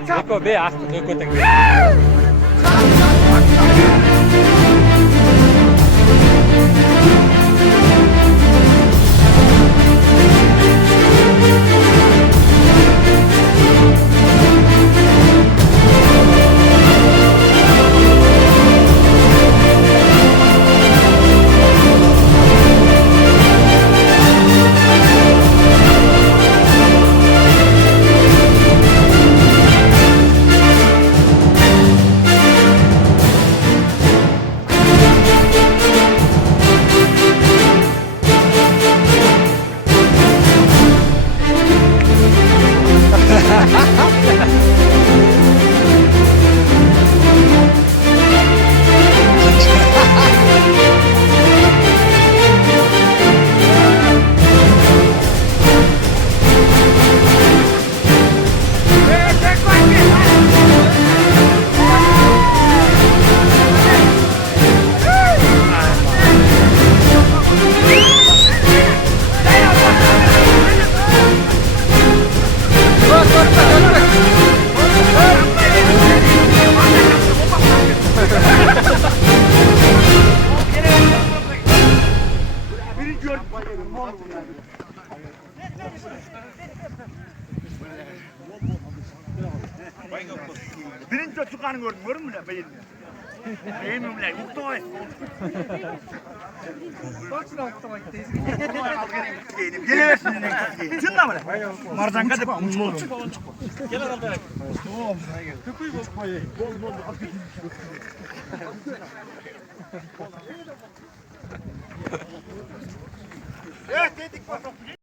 Ecco, beh, che conta qui. Birinci çocuklarını gördüm, gördün mü lan? Beğenmiyorum lan, yoktu o. Bak şuna okutama gitteysin. Geleversin lan. Şunla mı lan? Marzan kadar mutlu olur. Gel lan direkt. Köpüğü bol. Evet dedik bakalım.